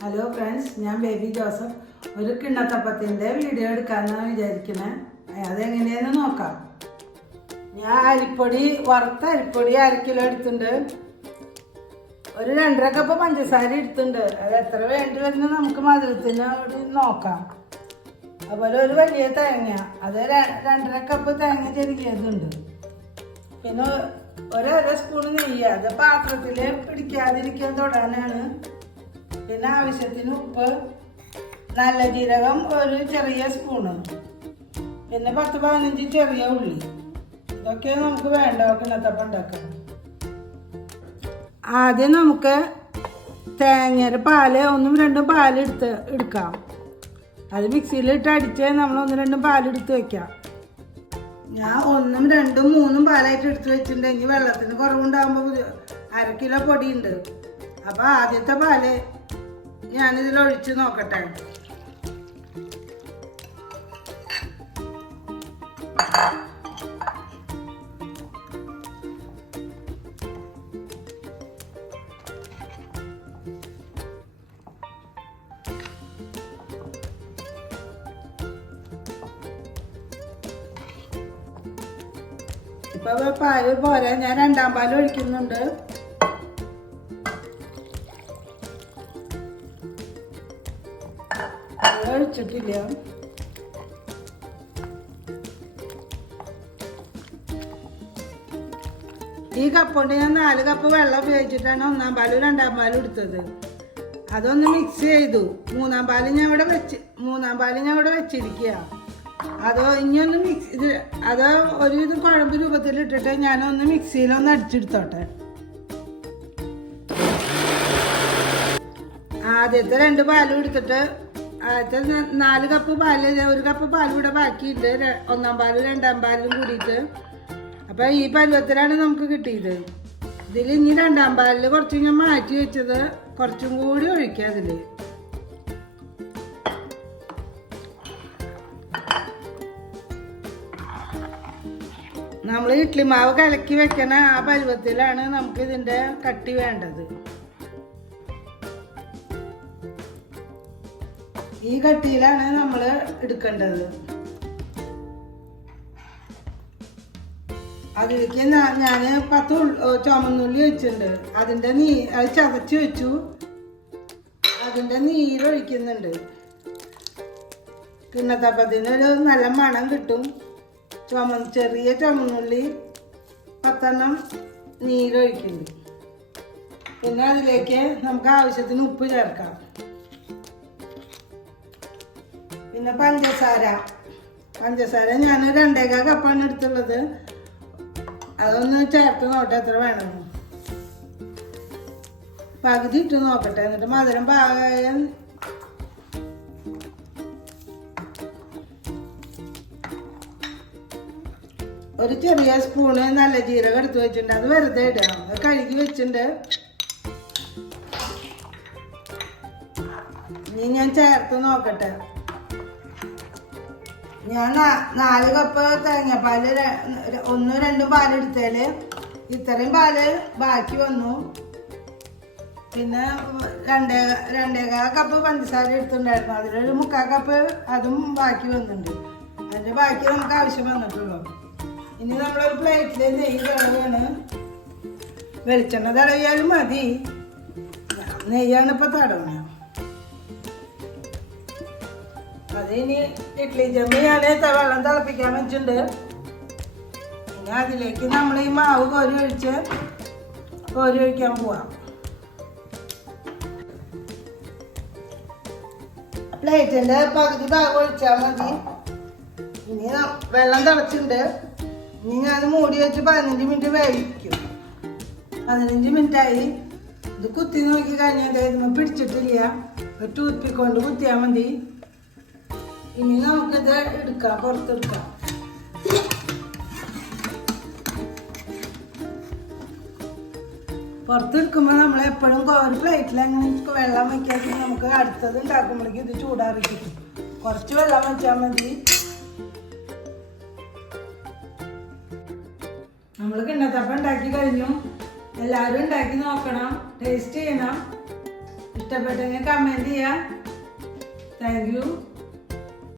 Hello friends, ഞാൻ baby Joseph. ഒരു കിണ്ണത്തപ്പത്തിൻ്റെ video എടുക്കാമെന്നാണ് വിചാരിക്കുന്നത്. അതെങ്ങനെയാണെന്ന് നോക്കാം. ഞാൻ അരിപ്പൊടി, വറുത്ത അരിപ്പൊടി 1/2 കിലോ എടുത്തിട്ടുണ്ട്. ഒരു 2.5 കപ്പ് പഞ്ചസാര എടുത്തിട്ടുണ്ട്. അത് എത്ര വേണ്ടി വരുന്ന നമുക്ക് മധുരത്തിന് നോക്കാം. അതുപോലെ ഒരു വലിയ തേങ്ങ, അത് 2.5 കപ്പ് തേങ്ങ ചെരുകിയതുണ്ട്. പിന്നെ 1 സ്പൂൺ നെയ്യ്, അത് പാത്രത്തിൽ പിടിക്കാതിരിക്കാൻ തൊടാനാണ്. പിന്നെ ആവശ്യത്തിന് ഉപ്പ്, നല്ല ജീരകം ഒരു ചെറിയ സ്പൂണ്, പിന്നെ 10-15 ചെറിയ ഉള്ളി. ഇതൊക്കെ നമുക്ക് വേണ്ട കിണ്ണത്തപ്പം ഉണ്ടാക്കാൻ. ആദ്യം നമുക്ക് തേങ്ങയുടെ പാല് 1-2 പാല് എടുക്കാം. അത് മിക്സിയിലിട്ട് അടിച്ച് നമ്മൾ 1-2 പാലെടുത്ത് വെക്കാം. ഞാൻ 1, 2, 3 പാലായിട്ട് എടുത്ത് വെച്ചിട്ടുണ്ടെങ്കിൽ വെള്ളത്തിന് കുറവുണ്ടാകുമ്പോൾ 1/2 കിലോ പൊടിയുണ്ട്. അപ്പോൾ ആദ്യത്തെ പാല് ഞാനിതിൽ ഒഴിച്ച് നോക്കട്ടെ. ഇപ്പൊ പാല് പോരാ, ഞാൻ 2ാം പാല് ഒഴിക്കുന്നുണ്ട്. ഒഴിച്ചിട്ടില്ല. ഈ കപ്പ് കൊണ്ട് ഞാൻ 4 കപ്പ് വെള്ളം ഉപയോഗിച്ചിട്ടാണ് 1ാം പാലും 2ാം പാലും എടുത്തത്. അതൊന്ന് മിക്സ് ചെയ്തു. 3ാം പാല് ഞാൻ ഇവിടെ വെച്ചിരിക്കുക. അതോ ഇനിയൊന്ന് അതോ ഒരു കുഴമ്പ് രൂപത്തിലിട്ടിട്ട് ഞാനൊന്ന് മിക്സിയിലൊന്ന് അടിച്ചെടുത്തോട്ടെ. ആദ്യത്തെ 2 പാലും എടുത്തിട്ട് ആദ്യത്തെ 4 കപ്പ് പാല്, 1 കപ്പ് പാൽ ഇവിടെ ബാക്കിയിട്ട് 1ാം പാലും 2ാം പാലും കൂടിയിട്ട്. അപ്പം ഈ പരുവത്തിലാണ് നമുക്ക് കിട്ടിയത്. ഇതിൽ ഇനി 2ാം പാലിൽ കുറച്ച് ഞാൻ മാറ്റി വെച്ചത് കുറച്ചും കൂടി ഒഴിക്കുക. അതിൽ നമ്മൾ ഇഡ്ഡലി മാവ് കലക്കി വെക്കണ ആ പരുവത്തിലാണ് നമുക്ക് ഇതിൻ്റെ കട്ടി വേണ്ടത്. ഈ കട്ടിയിലാണ് നമ്മൾ എടുക്കേണ്ടത്. അതിലേക്ക് ഞാൻ 10 ചുമന്നുള്ളി വെച്ചിട്ടുണ്ട്. അത് ചതച്ച് വെച്ചു. അതിൻ്റെ നീരൊഴിക്കുന്നുണ്ട്. കിണ്ണത്തപ്പത്തിനൊരു നല്ല മണം കിട്ടും. ചെറിയ ചുമന്നുള്ളി 10 നീരൊഴിക്കുന്നുണ്ട്. പിന്നെ അതിലേക്ക് നമുക്ക് ആവശ്യത്തിന് ഉപ്പ് ചേർക്കാം. പിന്നെ പഞ്ചസാര ഞാൻ 2.25 കപ്പാണ് എടുത്തുള്ളത്. അതൊന്ന് ചേർത്ത് നോട്ടെ എത്ര വേണം. പകുതി ഇട്ട് നോക്കട്ടെ, എന്നിട്ട് മധുരം പാകം. ഒരു ചെറിയ സ്പൂണ് നല്ല ജീരകം എടുത്ത് വെച്ചിട്ടുണ്ട്. അത് വെറുതെ ഇടാം. അത് കഴുകി വെച്ചിട്ടുണ്ട്. ഇനി ഞാൻ ചേർത്ത് നോക്കട്ടെ. ഞാൻ 4 കപ്പ് തേങ്ങാപ്പാല് 1-2 പാലെടുത്തേല് ഇത്രയും പാല് ബാക്കി വന്നു. പിന്നെ 2.25 കപ്പ് പഞ്ചസാര എടുത്തിട്ടുണ്ടായിരുന്നു. അതിലൊരു 3/4 കപ്പ് അതും ബാക്കി വന്നിട്ടുണ്ട്. അതിൻ്റെ ബാക്കി നമുക്ക് ആവശ്യം വന്നിട്ടുള്ളൂ. ഇനി നമ്മളൊരു പ്ലേറ്റിൽ നെയ്യ് തടവാണ്. വെളിച്ചെണ്ണ തടവിയാലും മതി. നെയ്യാണ് ഇപ്പോൾ തടവണം. അതിനി ഇഡ്ഡലി ചെമ്പ് ഞാൻ വെള്ളം തിളപ്പിക്കാൻ വെച്ചിട്ടുണ്ട്. പിന്നെ അതിലേക്ക് നമ്മൾ ഈ മാവ് കോരി ഒഴിക്കാൻ പോവാം. പ്ലേറ്റിൻ്റെ പകുതി ഭാഗം ഒഴിച്ചാൽ മതി. ഇനി വെള്ളം തിളച്ചിട്ടുണ്ട്. ഇനി ഞാൻ മൂടി വെച്ച് 15 മിനിറ്റ് വേവിക്കും. 15 മിനിറ്റായി. ഇത് കുത്തി നോക്കി കഴിഞ്ഞാൽ ഇതൊന്നും പിടിച്ചിട്ടില്ല. ഒരു ടൂത്ത് പിക്ക് കൊണ്ട് കുത്തിയാൽ മതി. ഇനി നമുക്കിത് എടുക്കാം, പുറത്തെടുക്കാം. പുറത്തെടുക്കുമ്പോൾ നമ്മൾ എപ്പോഴും ഒരു പ്ലേറ്റിൽ അങ്ങനെ വെള്ളം വയ്ക്കാതെ നമുക്ക് അടുത്തത് ഉണ്ടാക്കുമ്പോഴേക്കും ഇത് ചൂടാറി കിട്ടും. കുറച്ച് വെള്ളം വെച്ചാൽ മതി. നമ്മൾ കിണ്ണത്തപ്പം ഉണ്ടാക്കി കഴിഞ്ഞു. എല്ലാവരും ഉണ്ടാക്കി നോക്കണം, ടേസ്റ്റ് ചെയ്യണം. ഇഷ്ടപ്പെട്ടെങ്കിൽ കമൻറ്റ് ചെയ്യാം. Thank you.